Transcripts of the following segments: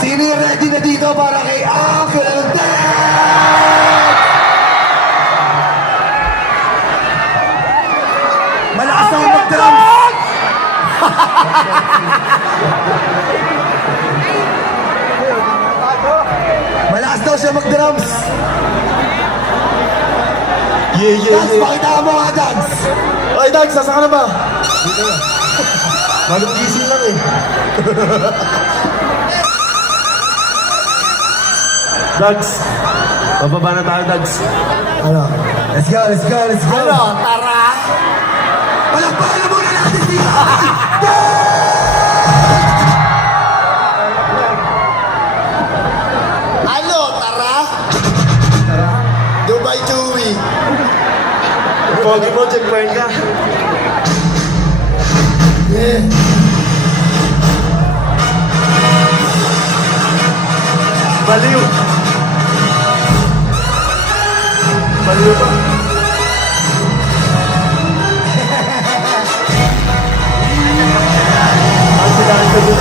Sino yung ready na dito para kay Uncle Ted? Malakas na mag-drums! Malakas daw siya mag-drums! Dags, pakita mo nga, Dags! Ay, Dags, nasa ka na ba? Dito na. Bagong gising lang eh. Dags, bababa na tayo, Dags. Ano? Let's go, let's go, let's go! Ano, tara? Palakpakan na muna natin si Ano, tara? Dubai Chewy. Pogi mo, checkpoint ka. Yeah. Baliw. Baliw pa. Ang silangan ka dun.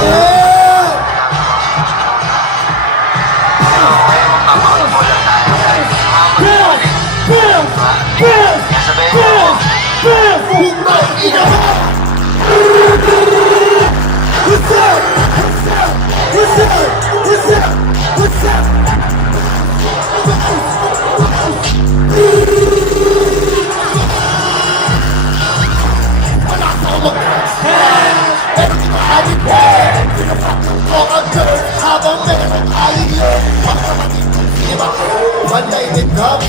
Banday din kami.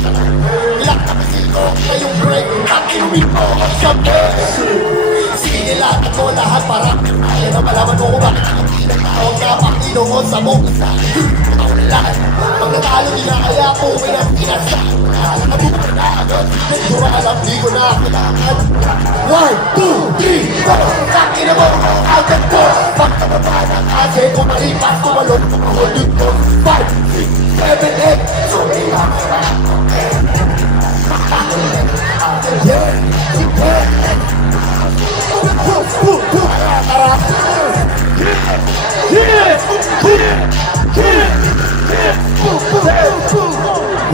Ilang kapisil ko ngayong break. Ang inumin mo sa best. Sige nilatan mo lahat para kaya na malaman mo kung bakit ang tinatawag na Panginoon sa mong isa. Lahat. Pag natalo kinakaya ko may ang kinasa. Nabukan na agad. Hindi ko alam, di ko na kailangan. 1, 2, 3, go! Sakin na mo, agad ko. Pagkababa ng ase, kumalipas, tumalong, tumahulit ko. 5, 6, 7, 8. Sorry lang.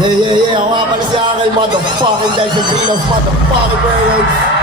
Yeah, yeah. Ako nga pala si Akay, motherfucking Dex and Green of motherfucking Brains.